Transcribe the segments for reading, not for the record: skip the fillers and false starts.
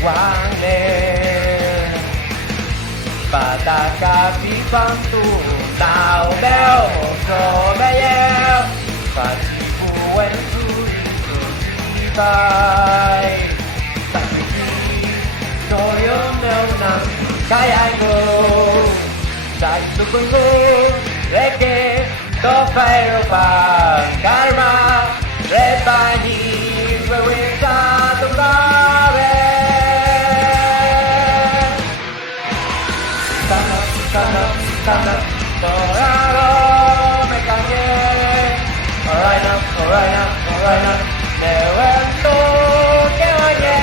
Wangin Patakapi Pantulao Bel Sobayel Pasibuen Suriku Sibai Pasiki Toyo Nonang Kaya Go Sai Sukungu Reke Do Fairo Pa Karma Repani Wewita Tumare Sana Toraro Mekanye Alright now Newento Kewanye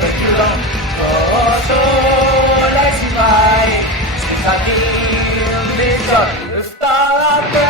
Petulong Koso Lesibai Sisaki Mission Start